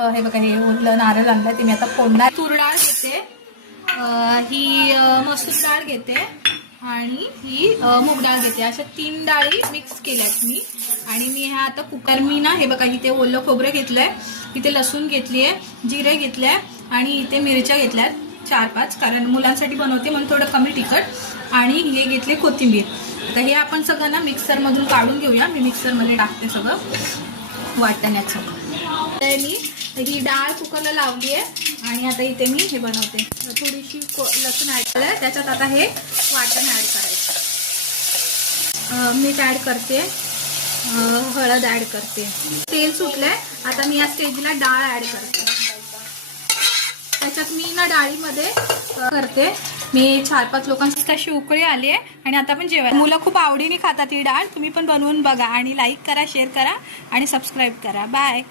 हे बघा, हे ओलं नारळ आणलं ते मी आता फोडणार. तूर डाळ घेते, ही मसूर डाळ घेते आणि ही मूग डाळ घेते. अशा 3 डाळी मिक्स केल्यात मी. आणि मी ह्या आता कुकर मी ना, हे बघा इथे ओलं खोबरं घेतलंय, इथे लसूण घेतलीये, जिरे घेतले आणि इथे मिरच्या घेतल्यात 4-5, कारण मुलांसाठी बनवते म्हणून थोडं कमी तिखट. आणि हे घेतले कोथिंबीर. आता हे आपण सगळं ना मिक्सरमधून काढून घेऊया. मी मिक्सरमध्ये टाकते सगळं वाटण्यात सगळं. तर मी ही डाळ कुकरला लावली आहे आणि आता इथे मी हे बनवते. थोडीशी लसूण ॲड केलं, त्याच्यात आता हे वाटण ॲड करायचं. मीठ ॲड करते, हळद ॲड करते. तेल सुटलंय, आता मी या स्टेजला डाळ ॲड करते. त्याच्यात मी ना डाळीमध्ये करते. मी 4-5 लोकांची तशी उकळी आली आहे आणि आता पण जेवायला. मुलं खूप आवडीने खातात ही डाळ. तुम्ही पण बनवून बघा आणि लाईक करा, शेअर करा आणि सबस्क्राईब करा. बाय.